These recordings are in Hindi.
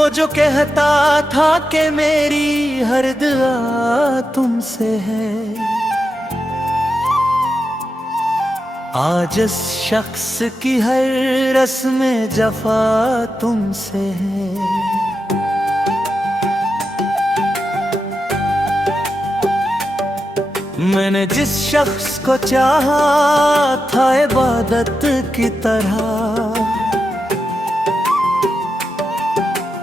वो जो कहता था कि मेरी हर दुआ तुमसे है, आज इस शख्स की हर रस्म जफा तुमसे है। मैंने जिस शख्स को चाहा था इबादत की तरह,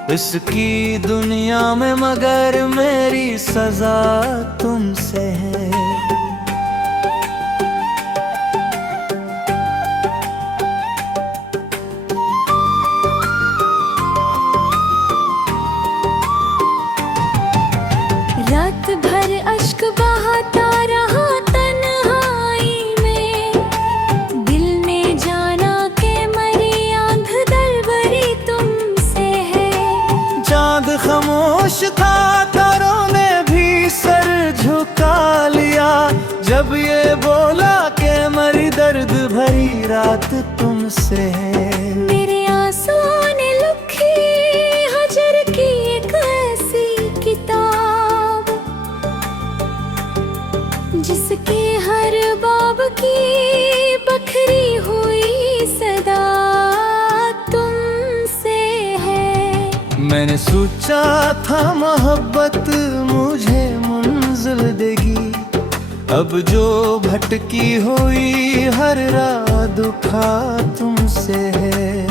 इसकी दुनिया में मगर मेरी सजा तुमसे है। रात भर अश्क बहाता रहा तन्हाई में, दिल ने जाना के मरी आंध दरबरी तुमसे है। चांद खामोश था, तारों ने भी सर झुका लिया, जब ये बोला कि मरी दर्द भरी रात तुमसे है। मेरे आंसुओं ने लिखी हजर की एक ऐसी किताब, जिसके हर बाब की बखरी हुई सदा तुमसे है। मैंने सोचा था मोहब्बत मुझे मंजिल देगी, अब जो भटकी हुई हर राह दुखा तुमसे है।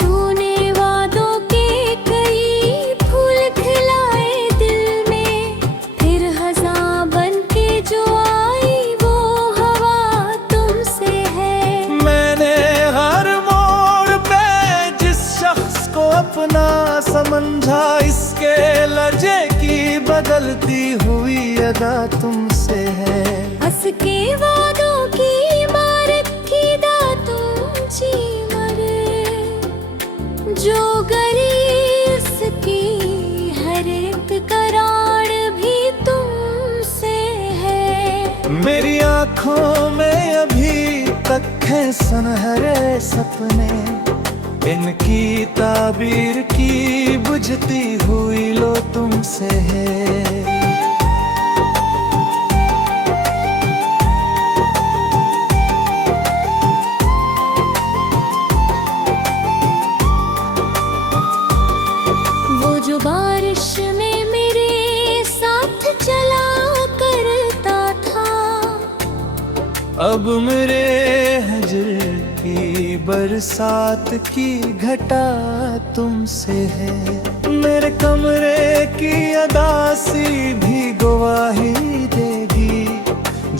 तूने वादों के कई फूल खिलाए दिल में, फिर हज़ां बन के जो आई वो हवा तुमसे है। मैंने हर मोड़ पे जिस शख्स को अपना समझा, इसके लहजे की बदलती हुई अदा तुमसे है। हंस के वादों की इमारत की दातों ची मरे, जो गरीस की हर एक करार भी तुमसे है। मेरी आँखों में अभी तक है सुनहरे सपने, इनकी ताबीर की बुझती हुई लो तुमसे है। वो जो बारिश में मेरे साथ चला करता था, अब मेरे हजर की बरसात की घटा तुमसे है। मेरे कमरे की अदासी भी गवाही देगी,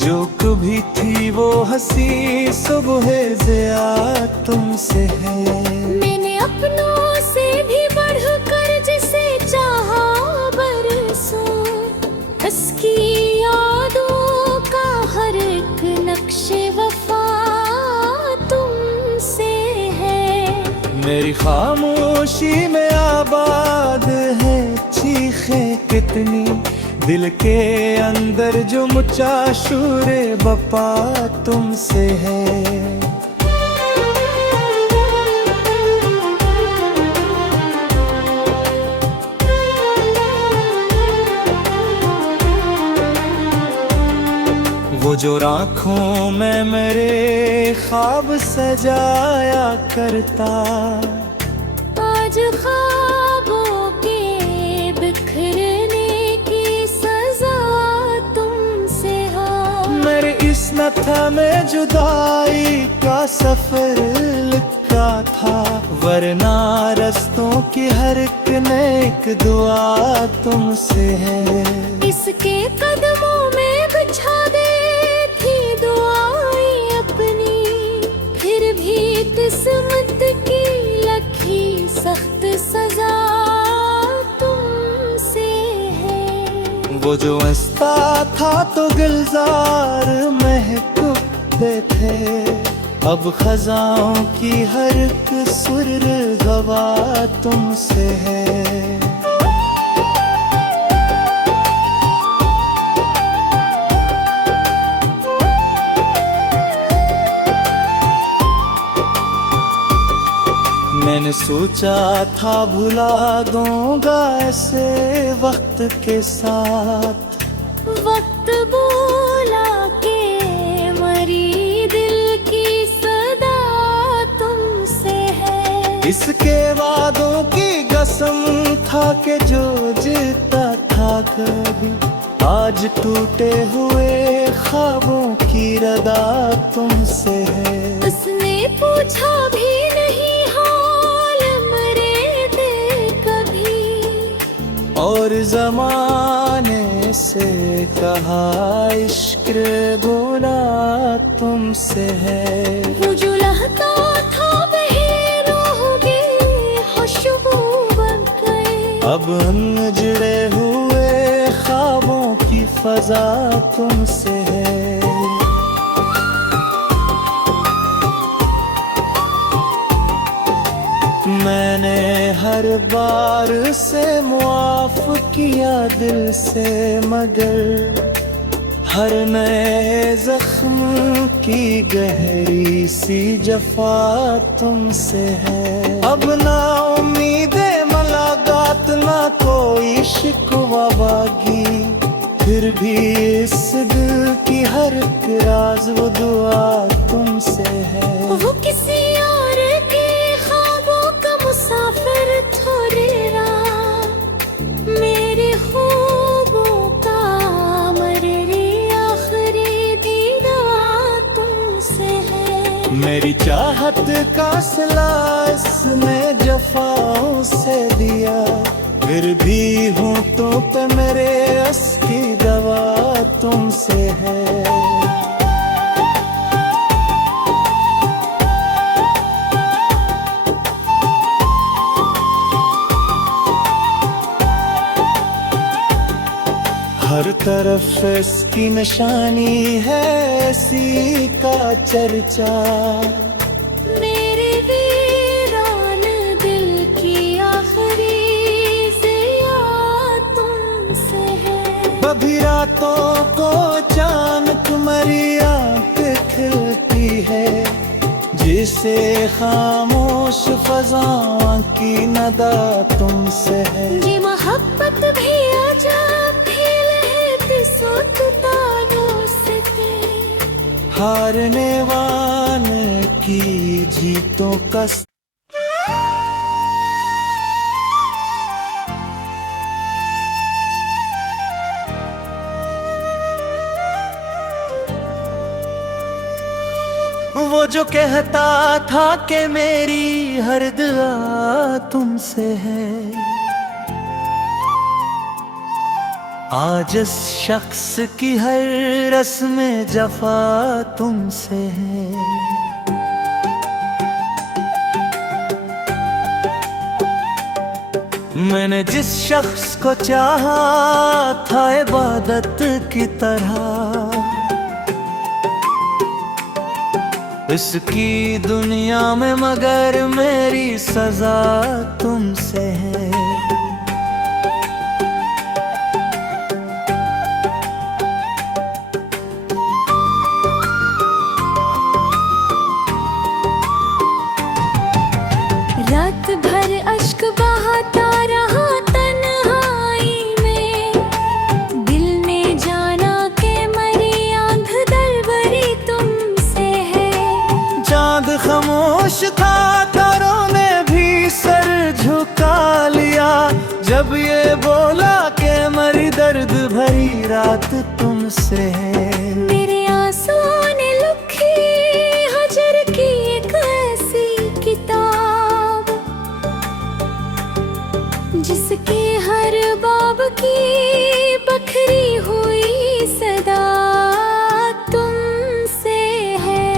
जो कभी थी वो हंसी सुबह ज़िया तुमसे है। मैंने अपनों से भी बढ़कर जिसे चाहा बरसों, उसकी यादों का हर एक नक्शे वफा तुमसे है। मेरी खामोशी में आबाद है चीखें कितनी, दिल के अंदर जो मुचा शूरे बपा तुमसे है। वो जो आँखों में मेरे ख्वाब सजाया करता, आज ख्वाबों के बिखरने की सजा तुमसे है। मेरे इस नथा में जुदाई का सफर लिखा था, वरना रस्तों की हर एक नेक दुआ तुमसे है। इसके कदमों में बिछा दे थी दुआएं अपनी, फिर भी किस्मत की लखी सख्त सजा तुमसे है। वो जो हंसता था तो गुलजार महकते थे, अब खजाओं की हर एक सुर गवा तुमसे है। मैंने सोचा था भुला दूंगा ऐसे वक्त के साथ, वक्त बोला के मरी दिल की सदा तुमसे है। इसके वादों की कसम था कि जो जीता था कभी, आज टूटे हुए ख्वाबों की रदा तुमसे है। उसने पूछा भी नहीं हाल मरे थे कभी, और जमाने से कहा इश्क बोला तुमसे है। वो जो लहता था वही रोगे खुशबू बन गए, अब जुड़े हुए ख्वाबों की फजा तुमसे है। मैंने हर बार से मुआफ किया दिल से, मगर हर नए जख्म की गहरी सी जफा तुमसे है। अब ना उम्मीदें मुलाकात ना कोई शिकवा बागी, फिर भी इस दिल की हर एक राज वो दुआ तुमसे है। वो किसी और के ख्वाबों का मुसाफिर थोड़ी रहा, मेरे ख्वाबों का मरे आखिरी दीदार तुमसे है। मेरी चाहत का सिला इसने जफाओं से दिया, फिर भी होंठों पे मेरे अस की दवा तुमसे है। हर तरफ इसकी निशानी है, इसी का चर्चा। मेरे वीरान दिल की आखिरी जिया तुमसे है। कभी रातों को चांद तुम्हारी आंख खिलती है, जिसे खामोश फजाओं की नदा तुमसे है। ये मोहब्बत भी अजब खेल है, सोत तारों से हारने वाले की जीतों का वो जो कहता था कि मेरी हर दुआ तुमसे है, आज इस शख्स की हर रस्म जफा तुमसे है। मैंने जिस शख्स को चाहा था इबादत की तरह, इसकी दुनिया में मगर मेरी सजा तुमसे है। रात भर अश्क बहाता रहा तन्हाई में, दिल ने जाना के मरी आंध दरबरी तुमसे है। चांद खामोश था, तारों ने भी सर झुका लिया, जब ये बोला कि मरी दर्द भरी रात तुमसे है। मेरे आंसुओं ने लिखी हजर की एक ऐसी किताब, जिसके हर बाब की बखरी हुई सदा तुमसे है।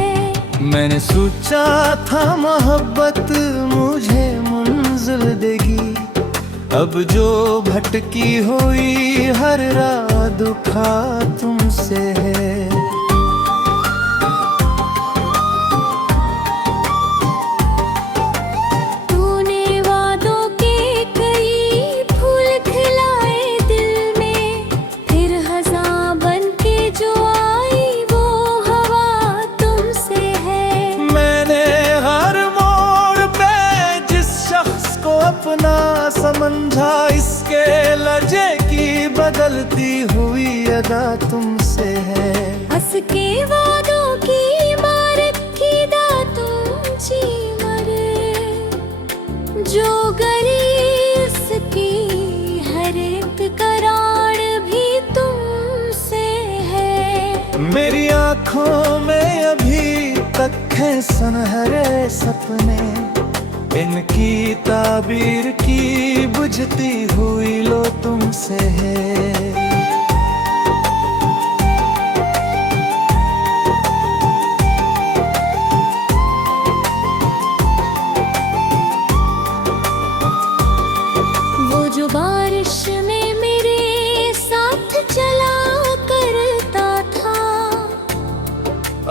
मैंने सोचा था मोहब्बत मुझे मंजिल देगी, अब जो भटकी हुई हर राह दुखा तुमसे है। तूने वादों के कई फूल खिलाए दिल में, फिर हज़ां बन के जो आई वो हवा तुमसे है। मैंने हर मोड़ पे बदलती हुई अदा तुमसे है। हंस के वादों की इमारत की तुमची मरे, जो गली उसकी हर एक करार भी तुमसे है। मेरी आँखों में अभी तक है सुनहरे सपने, इनकी ताबीर की बुझती हुई लो तुमसे है। वो जो बारिश में मेरे साथ चला करता था,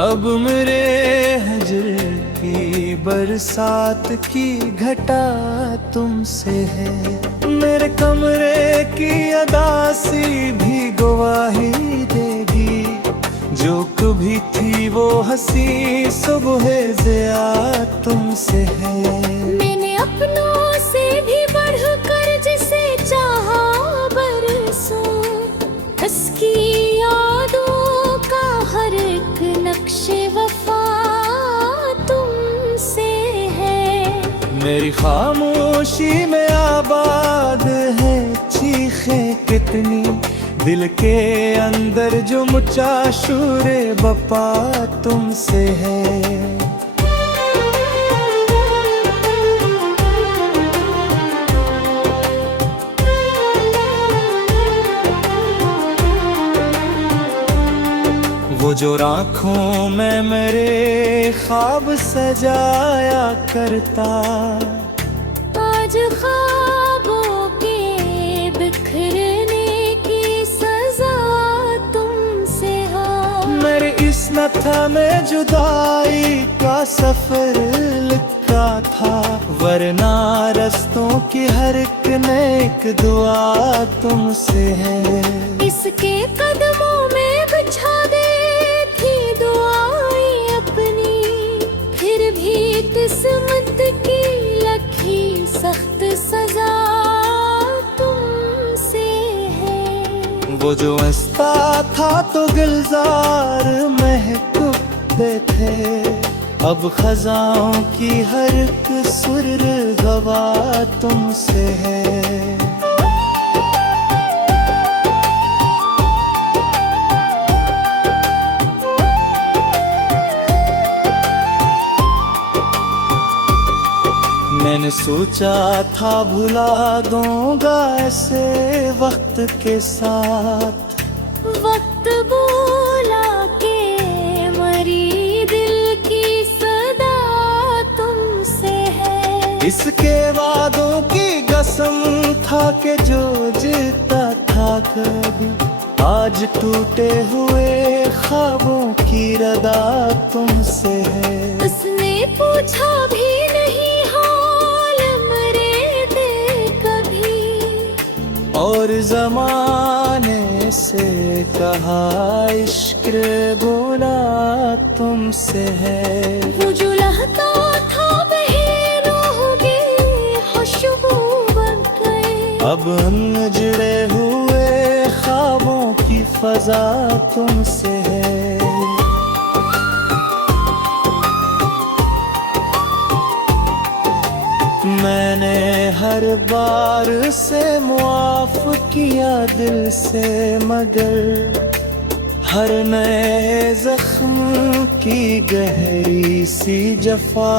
अब मेरे हजर की बरसात की घटा तुमसे है। मेरे कमरे की अदासी भी गवाही देगी, जो कभी थी वो हंसी सुबह ज़िया तुमसे है। मैंने अपनों से भी बढ़कर जिसे चाहा बरसों, उसकी यादों का हर एक नक्शे वफा तुमसे है। मेरी खामोशी में आबाद है चीखें कितनी, दिल के अंदर जो मुचा शूरे बपा तुमसे है। वो जो आँखों में मेरे ख्वाब सजाया करता, आज ख्वाबों के बिखरने की सजा तुमसे है। मेरे इस नथा में जुदाई का सफर लिखा था, वरना रस्तों की हर एक नेक दुआ तुमसे है। इसके कदमों में बिछा दे थी दुआएं अपनी, फिर भी किस्मत की लखी सख्त सजा तुमसे है। वो जो हंसता था तो गुलजार महकते थे, अब खजाओं की हर एक सुर गवा तुमसे है। मैंने सोचा था भुला दूंगा ऐसे वक्त के साथ, वक्त बोला के मरी दिल की सदा तुमसे है। इसके वादों की कसम था कि जो जीता था कभी, आज टूटे हुए ख्वाबों की रदा तुमसे है। उसने पूछा भी नहीं हाल मरे थे कभी, और जमाने से कहा इश्क बोला तुमसे है। वो जो लहता था बहेरोगे खुशबू बन गए, अब हम जुड़े हुए ख्वाबों की फजा तुमसे है। मैंने हर बार से मुआफ किया दिल से, मगर हर नए जख्म की गहरी सी जफा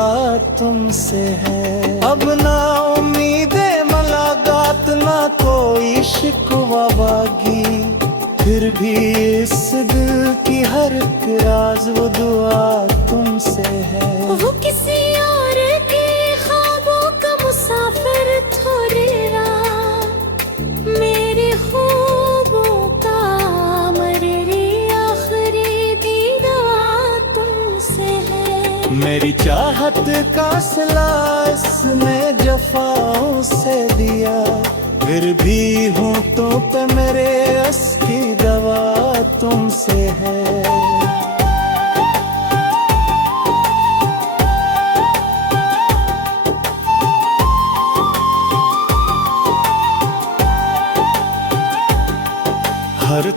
तुमसे है। अब ना उम्मीदे मुलाकात ना कोई शिकवा बागी, फिर भी इस दिल की हर एक राज वो दुआ तुमसे है। वो किसी और के ख्वाबों का मुसाफिर थोड़े रहा, मेरे ख्वाबों का मरे आखिरी दीदार तुमसे है। मेरी चाहत का सिला इसने जफाओं से दिया, फिर भी होठों पे मेरे अस की दवा तुमसे है।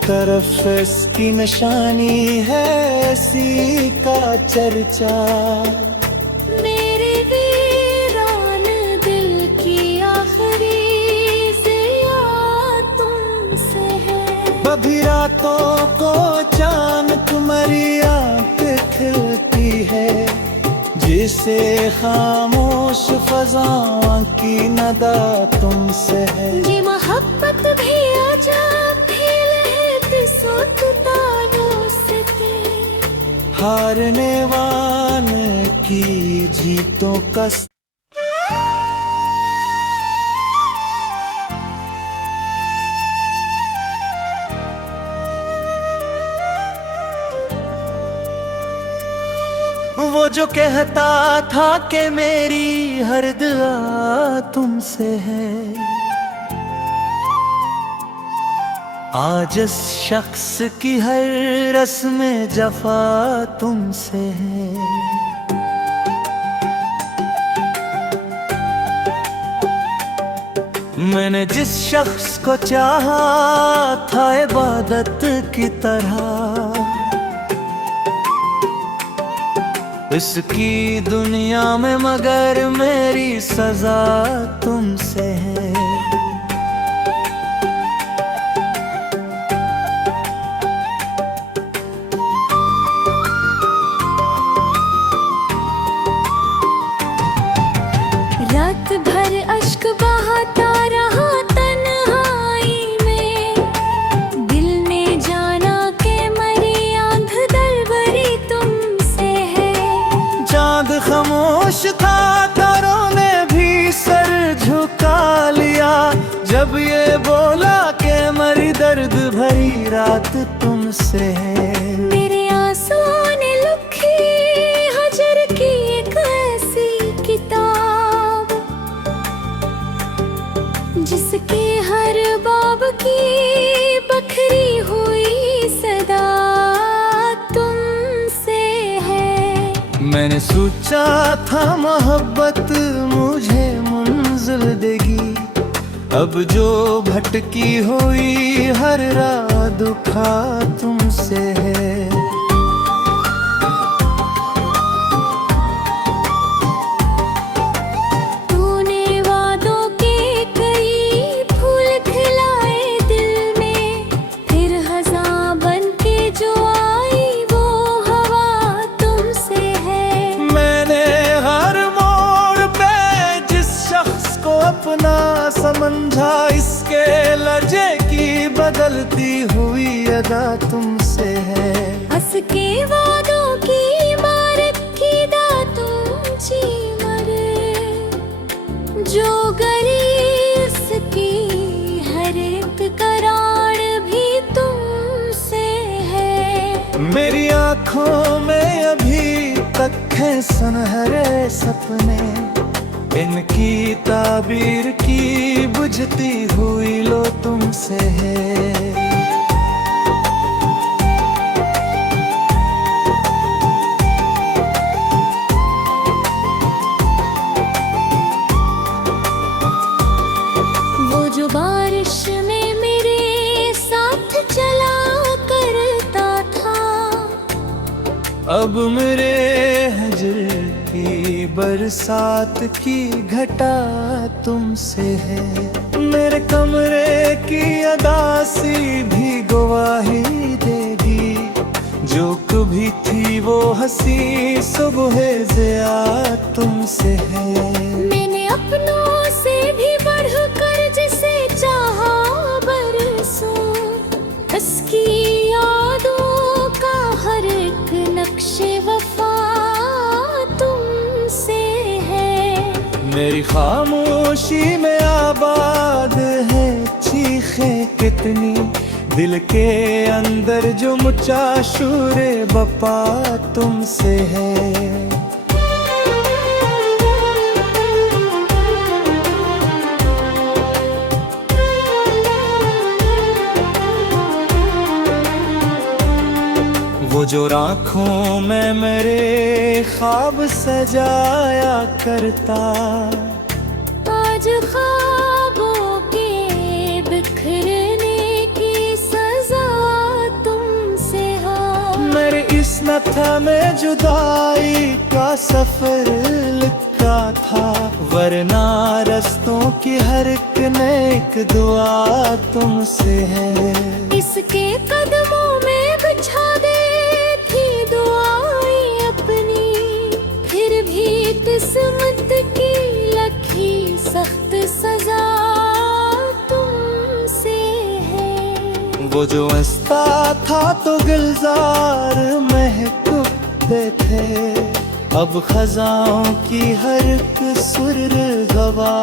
तरफ इसकी निशानी है इसी का चर्चा। मेरे वीरान दिल की आखिरी जिया तुमसे है। कभी रातों को चांद तुम्हारी आंख खिलती है, जिसे खामोश फज़ाओं की नदा तुमसे है। ये मोहब्बत भी अजब खेल है बिसुत तानों से ते। हारने वाले की जीतों का वो जो कहता था कि मेरी हर दुआ तुमसे है, आज इस शख्स की हर रस्म जफा तुमसे है। मैंने जिस शख्स को चाहा था इबादत की तरह, इसकी दुनिया में मगर मेरी सजा तुमसे है। रात भर अश्क बहाता रहा तन्हाई में, दिल ने जाना के मरी आंध दरबरी तुमसे है। चांद खामोश था, तारों ने भी सर झुका लिया, जब ये बोला कि मरी दर्द भरी रात तुमसे है। मेरे आंसुओं ने लिखी हजर की एक ऐसी किताब, जिसके हर बाब की बखरी हुई सदा तुमसे है। मैंने सोचा था मोहब्बत मुझे मंजिल देगी, अब जो भटकी हुई हर राह दुखा तुमसे है। तूने वादों के कई फूल खिलाए दिल में, फिर खज़ां बन के जो आई वो हवा तुमसे है। मैंने हर मोड़ पे जिस शख्स को अपना समझा, इसके लहजे की बदलती हुई अदा तुमसे है। हंस के वादों की इमारत की दातों ची मरे, जो गरीस की हर एक करार भी तुमसे है। मेरी आँखों में अभी तक है सुनहरे सपने, इनकी ताबीर की बुझती हुई लो तुमसे है। वो जो बारिश में मेरे साथ चला करता था, अब मेरे हजर की बरसात की घटा तुमसे है। मेरे कमरे की अदासी भी गवाही देगी, जो कभी थी वो हंसी सुबह ज़िया तुमसे है। मैंने अपनों से भी बढ़कर जिसे चाहा बरसों, उसकी यादों का हर एक नक्शे वफा तुमसे है। मेरी खामोशी में आबाद है चीखें कितनी, दिल के अंदर जो मुचा शूरे बपा तुमसे है। वो जो राखों में मेरे ख्वाब सजाया करता, आज ख्वाबों के बिखरने की सजा किस्मत में जुदाई का सफर लिखा था, वरना रस्तों की हर एक नेक दुआ तुमसे है। इसके कदमों में बिछा दे थी दुआएं अपनी, फिर भी किस्मत की लखी सख्त सजा तुमसे है। वो जो हंसता था तो गुलजार महकते थे, अब खजाओं की हर एक सुर गवा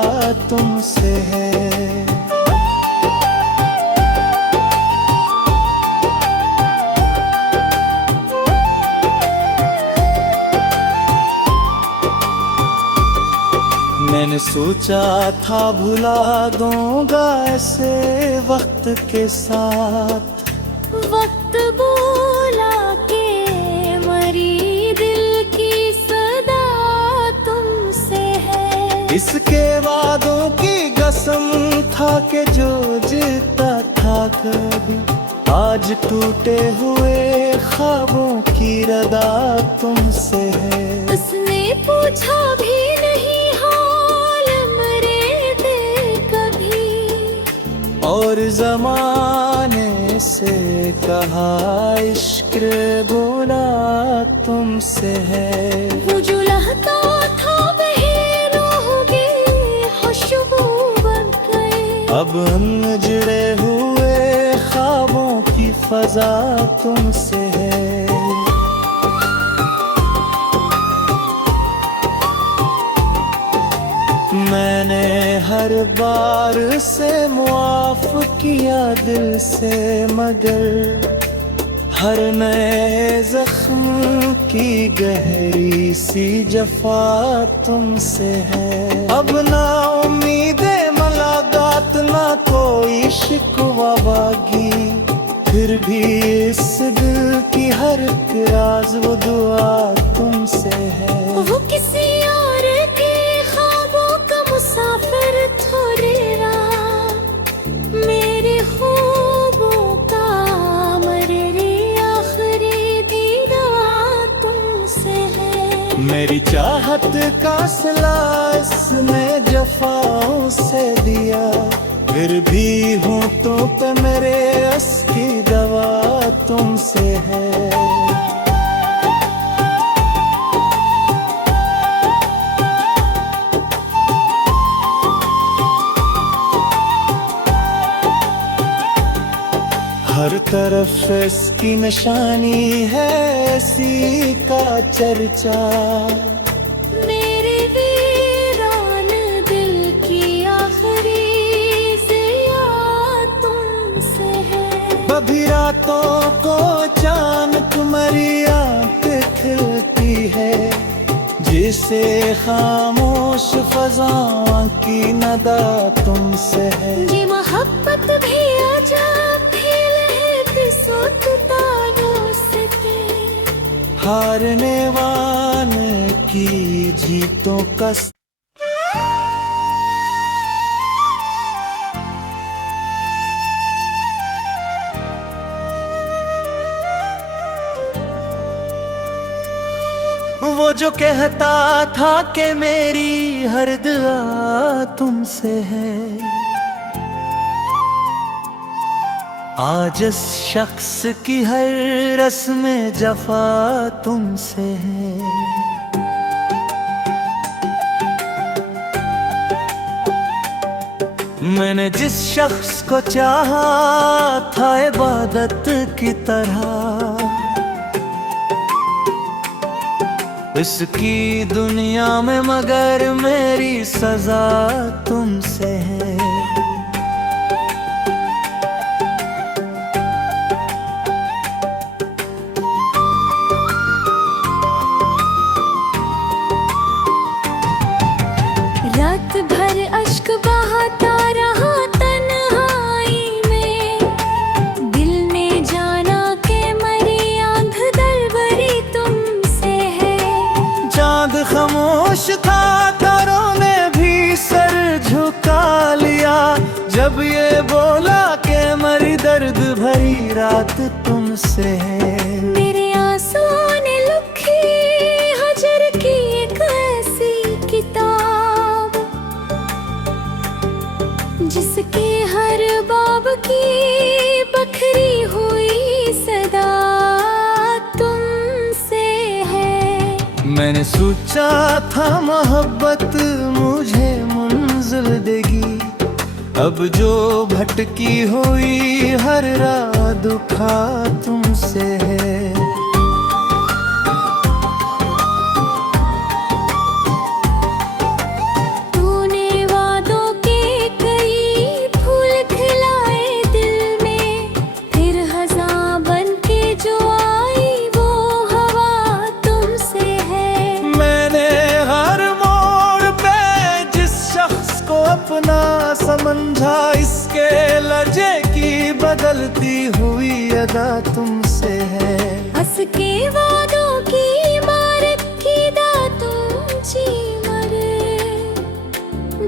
तुमसे है। मैंने सोचा था भुला दूंगा ऐसे वक्त के साथ, वक्त बोला के मरी दिल की सदा तुमसे है। इसके वादों की कसम था कि जो जीता था कभी, आज टूटे हुए ख्वाबों की रदा तुमसे है। उसने पूछा भी नहीं हाल मेरे दिल कभी, और जमाने से कहा इश्क बोला तुमसे है। वो जो लहता था वही रोगे खुशबू बन गए, अब जुड़े हुए ख्वाबों की फजा तुमसे है। मैंने हर बार से मुआफ किया दिल से, मगर हर नए जख्म की गहरी सी जफा तुमसे है। अब ना उम्मीदे मुलाकात ना कोई शिकवा बागी, फिर भी इस दिल की हर एक राज वो दुआ तुमसे है। वो किसी और के ख्वाबों का मुसाफिर थोड़े रहा, मेरे ख्वाबों का मररी आखिरी दीदार तुमसे है। मेरी चाहत का सिला इसने जफाओं से दिया, फिर भी होंठों पे मेरे अस की दवा तुमसे है। हर तरफ इसकी निशानी है, इसी का चर्चा। मेरे वीरान दिल की आखिरी जिया तुमसे है। कभी रातों को चांद तुम्हारी आंख खिलती है, जिसे खामोश फजाओं की नदा तुमसे है। ये मोहब्बत भी अजब खेल है, बिसुतता रोसते, हारने वाले की जीतों का वो जो कहता था कि मेरी हर दुआ तुमसे है, आज इस शख्स की हर रस्म जफा तुमसे है। मैंने जिस शख्स को चाहा था इबादत की तरह, इसकी दुनिया में मगर मेरी सजा तुमसे है। रात भर अश्क बहाता रहा तन्हाई में, दिल ने जाना के मरी आंध दरबरी तुमसे है। चांद खामोश था, तारों ने भी सर झुका लिया, जब ये बोला कि मरी दर्द भरी रात तुमसे है। मेरे आंसू की बखरी हुई सदा तुमसे है। मैंने सोचा था मोहब्बत मुझे मंजिल देगी, अब जो भटकी हुई हर राह दुखा तुमसे है। तूने वादों के कई फूल खिलाए दिल में, फिर हज़ां बन के जो आई वो हवा तुमसे है। मैंने हर मोड़ पे जिस शख्स को अपना समझा, इसके लहजे की बदलती हुई अदा तुमसे है। हंस के वादों की इमारत की दातों ची मरे,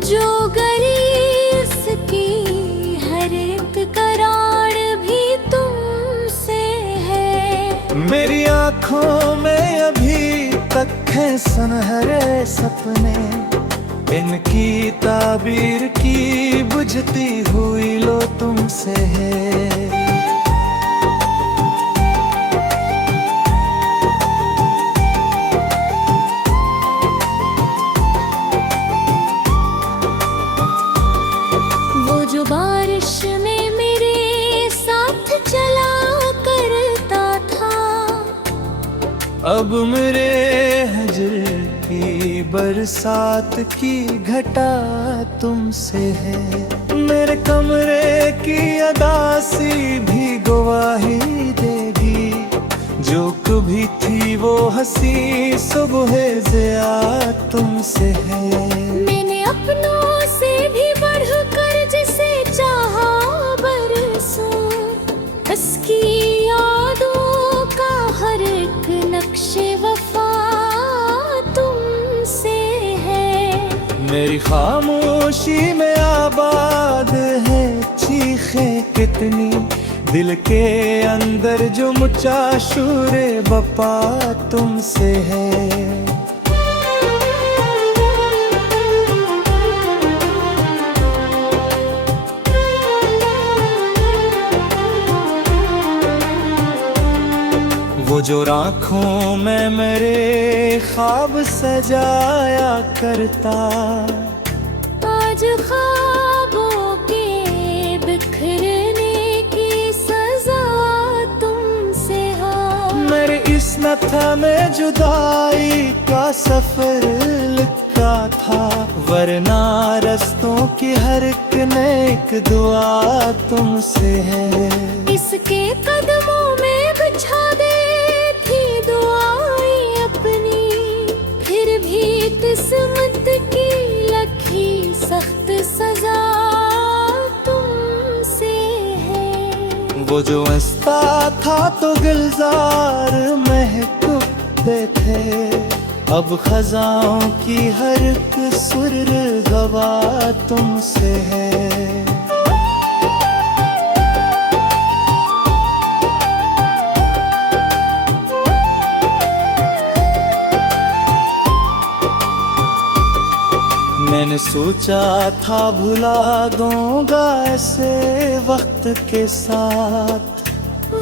जो गरीस की हर एक करार भी तुमसे है। मेरी आँखों में अभी तक है सुनहरे सपने, इनकी ताबीर की बुझती हुई लो तुमसे है। वो जो बारिश में मेरे साथ चला करता था, अब मेरे हजर की बरसात की घटा तुमसे है। मेरे कमरे की अदासी भी गवाही देगी, जो कभी थी वो हंसी सुबह ज़िया तुमसे है। मैंने अपनों से भी बढ़कर जिसे चाहा बरसों, उसकी यादों का हर एक नक्शे वफा तुमसे है। मेरी खामोशी में आबाद है चीखें कितनी, दिल के अंदर जो मुचा शूरे बपा तुमसे है। वो जो आँखों में मेरे ख्वाब सजाया करता, आज ख्वाबों के बिखरने की सजा तुमसे है। मेरे इस नथा में जुदाई का सफर लिखा था, वरना रस्तों की हर एक नेक दुआ तुमसे है। इसके कदमों में बिछा दे थी दुआएं अपनी, फिर भी किस्मत की लखी सख्त सजा तुमसे है। वो जो हंसता था तो गुलजार महकते थे, अब खजाओं की हर एक सुर गवा तुमसे है। मैंने सोचा था भुला दूंगा ऐसे वक्त के साथ,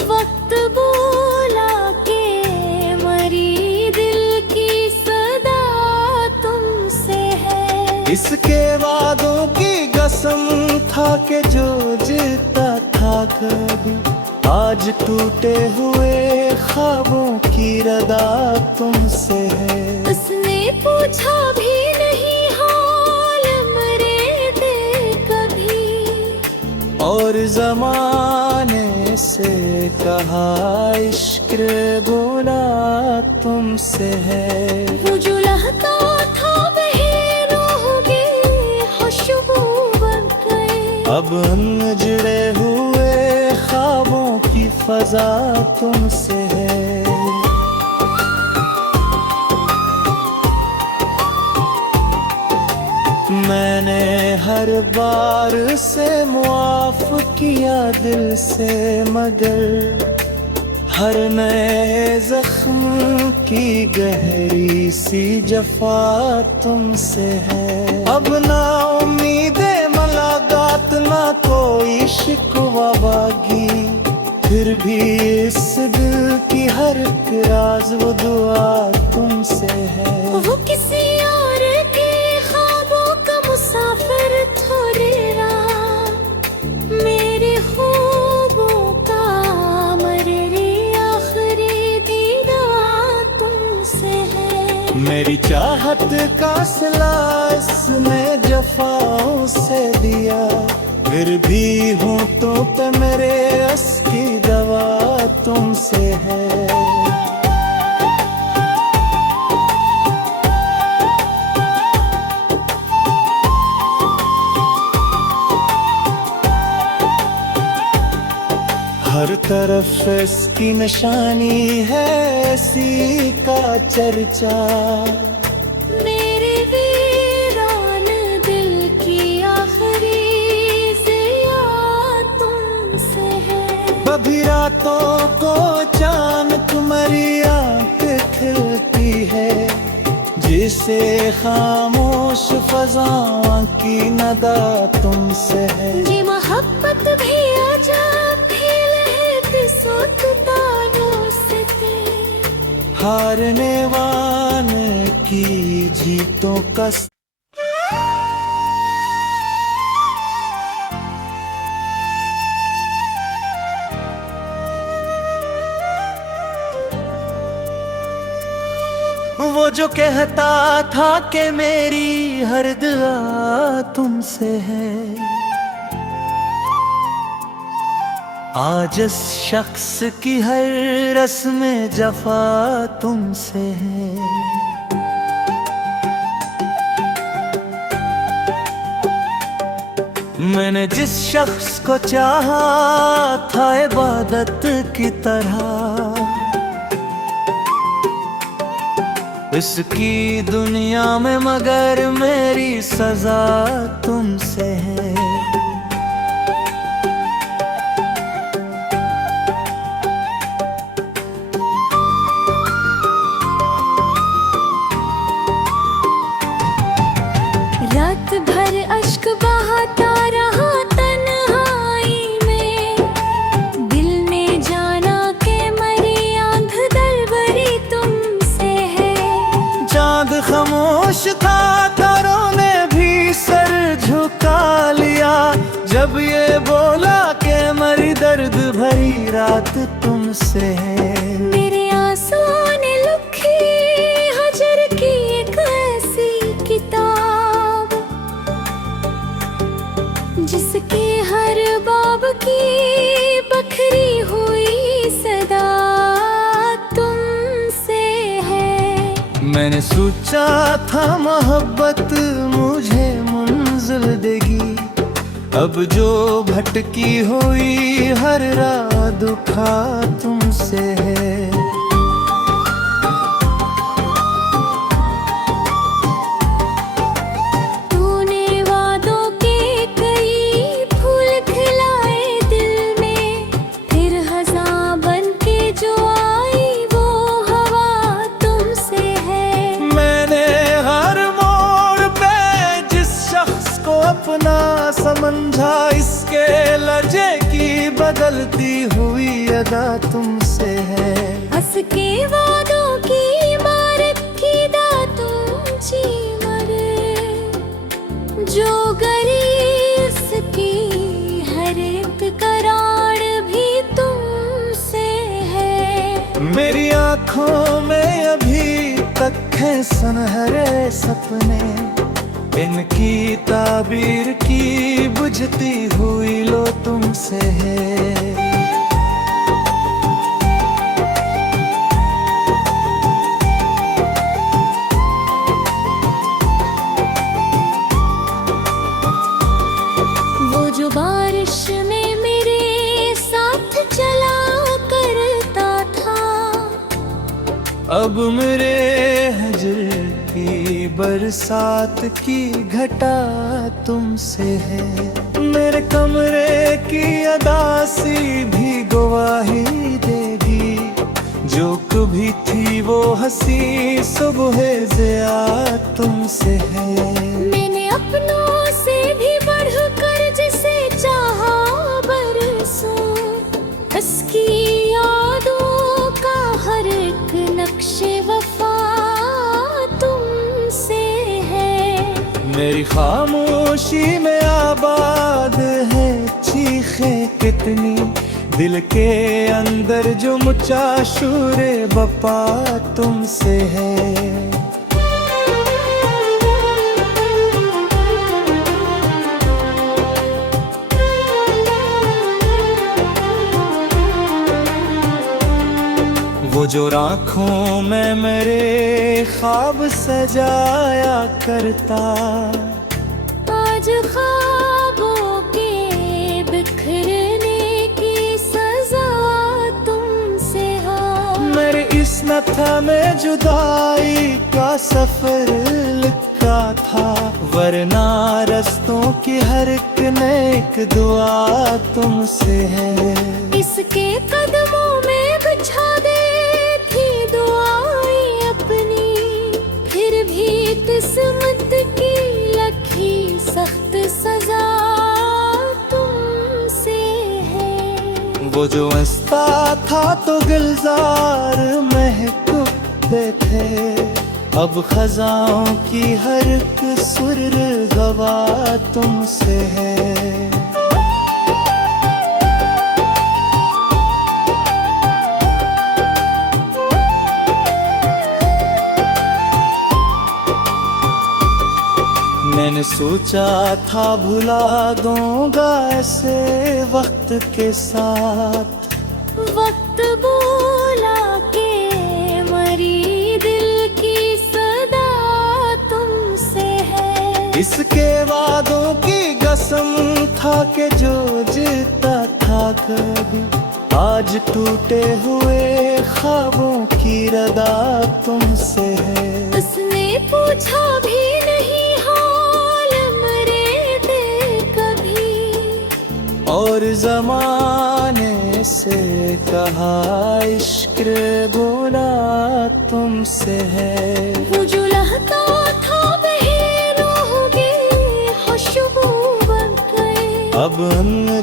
वक्त बोला के मरी दिल की सदा तुमसे है। इसके वादों की कसम था कि जो जीता था कभी, आज टूटे हुए ख्वाबों की रदा तुमसे है। उसने पूछा भी नहीं हाल मरे दे कभी, और जमाने से कहा इश्क बोला तुमसे है। वो जो लहता था बहेरोगे खुशबू बन गए, अब जुड़े हुए ख्वाबों की फजा तुमसे है। मैंने हर बार से मुआफ किया दिल से, मगर हर नए जख्म की गहरी सी जफा तुमसे है। अब ना उम्मीद मुलाकात ना कोई शिकवा, हर एक राज वो दुआ तुमसे है। वो किसी और के ख्वाबों का मुसाफिर थोड़े रहा, मेरे ख्वाबों का मरे आखिरी दीदार तुमसे है। मेरी चाहत का सिला इसने जफाओं से दिया, फिर भी होठों पे मेरे अस की दवा तुमसे है। हर तरफ इसकी निशानी है, इसी का चर्चा। मेरे वीरान दिल की आखिरी जिया तुमसे है। कभी रातों को चांद तुम्हारी आंख खिलती है, जिसे खामोश फजाओं की नदा तुमसे है। ये मोहब्बत भी अजब खेल है, तानों से हारने वाले की जीतों का वो जो कहता था कि मेरी हर दुआ तुमसे है, आज इस शख्स की हर रस्म जफा तुमसे है। मैंने जिस शख्स को चाहा था इबादत की तरह, इसकी दुनिया में मगर मेरी सजा तुमसे है। रात भर अश्क बहाता रहा तन्हाई में, दिल ने जाना के मरी आंध दरबरी तुमसे है। चांद खामोश था, तारों ने भी सर झुका लिया, जब ये बोला कि मरी दर्द भरी रात तुमसे है। मेरे आंसुओं ने लिखी हजर की एक ऐसी किताब, जिसके हर बाब की बखरी हुई सदा तुमसे है। मैंने सोचा था मोहब्बत मुझे मंजिल देगी, अब जो भटकी हुई हर राह दुखा तुमसे है। तूने वादों के कई फूल खिलाए दिल में, फिर हज़ां बन के जो आई वो हवा तुमसे है। मैंने हर मोड़ पे जिस शख्स को अपना समझा, इसके लहजे की बदलती हुई अदा तुमसे है। हंस के वादों की इमारत की दातुम ची मरे, जो गरीस की हर एक करार भी तुमसे है। मेरी आँखों में अभी तक है सुनहरे सपने, इनकी ताबीर की बुझती हुई लो तुमसे है। वो जो बारिश में मेरे साथ चला करता था, अब मेरे हजर की बरसात की घटा तुमसे है। मेरे कमरे की अदासी भी गवाही देगी, जो कभी थी वो हंसी सुबह ज़िया तुमसे है। मैंने अपनों से भी बढ़कर जिसे चाहा बरसों, उसकी यादों का हर मेरी खामोशी में आबाद है चीखें कितनी, दिल के अंदर जो मुचा शूरे बपा तुमसे है। वो जो आँखों में मेरे ख्वाब सजाया करता, आज ख्वाबों के बिखरने की सजा तुमसे है। मेरे इस नथा में जुदाई का सफर लिखा था, वरना रस्तों की हर एक नेक दुआ तुमसे है। इसके कदमों में बिछा दे थी दुआएं अपनी, फिर भी किस्मत की लखी सख्त सजा तुमसे है। वो जो हंसता था तो गुलजार महकते थे, अब खजाओं की हर एक सुर गवा तुमसे है। मैंने सोचा था भुला दूंगा ऐसे वक्त के साथ, वक्त बोला के मरी दिल की सदा तुमसे है। इसके वादों की कसम था कि जो जीता था कभी, आज टूटे हुए ख्वाबों की रदा तुमसे है। उसने पूछा भी नहीं हाल मरे थे कभी, और जमाने से कहा इश्क बोला तुमसे है। वो जो लहका था बहेरोगे खुशबू बन गए, अब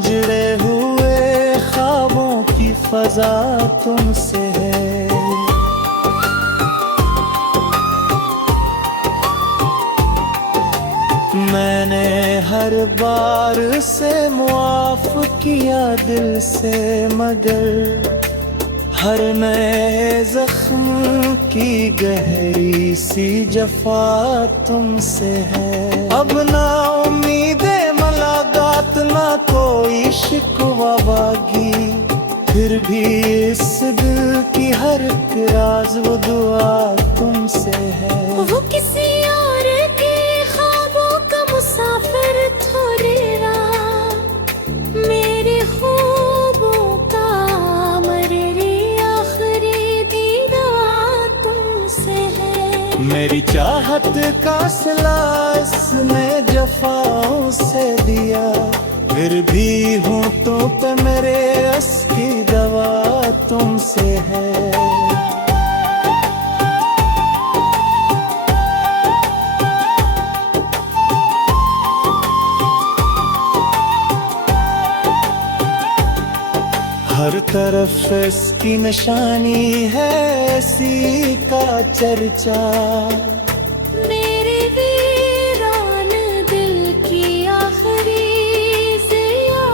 जुड़े हुए ख्वाबों की फजा तुमसे है। मैंने हर बार से मुआफ किया दिल से, मगर हर नए जख्म की गहरी सी जफा तुमसे है। अब ना उम्मीदे मुलाकात ना कोई शिकवा बागी, फिर भी इस दिल की हर एक राज वो दुआ तुमसे है। वो किसी और के ख्वाबों का मुसाफिर थोड़े रहा, मेरे ख्वाबों का मरे आखिरी दीदार तुमसे है। मेरी चाहत का सिला इसने जफाओं से दिया, फिर भी होठों पे मेरे अस की दवा तुमसे है। हर तरफ इसकी निशानी है ऐसी का चर्चा, मेरे वीरान दिल की आखिरी जिया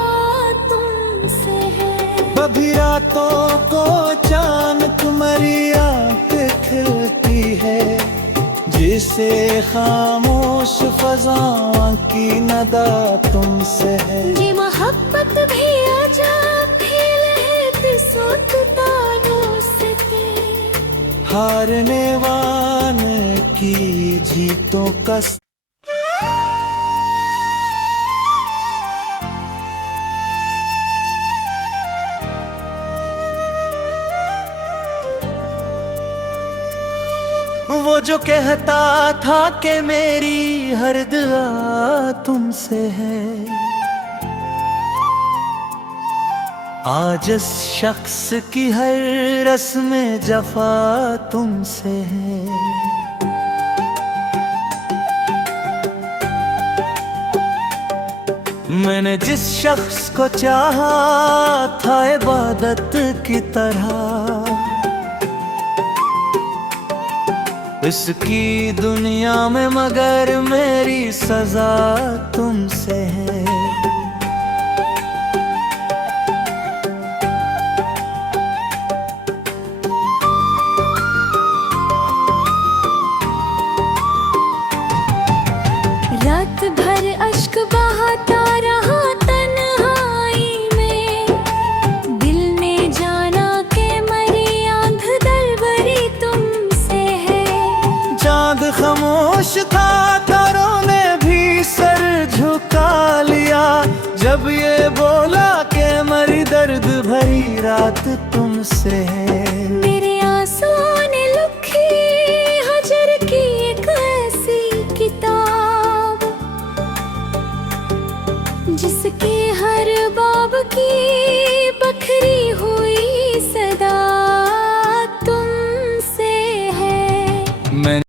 तुमसे है। कभी रातों को चांद तुम्हारी आँख खिलती है, जिसे खामोश फज़ाओं की नदा तुमसे है। ये मोहब्बत भी अजब हारने वाले की जीतों का वो जो कहता था कि मेरी हर दुआ तुमसे है, आज इस शख्स की हर रस्म जफा तुमसे है। मैंने जिस शख्स को चाहा था इबादत की तरह, इसकी दुनिया में, मगर मेरी सजा तुमसे है। रात भर अश्क बहाता रहा तन्हाई में, दिल ने जाना के मरी आंख दरबरी तुमसे है। चांद खामोश था, तारों ने भी सर झुका लिया, जब ये बोला कि मरी दर्द भरी रात तुमसे है। मेरे आंसुओं ने लिखी हजर की एक ऐसी किताब, जिसके हर बाब की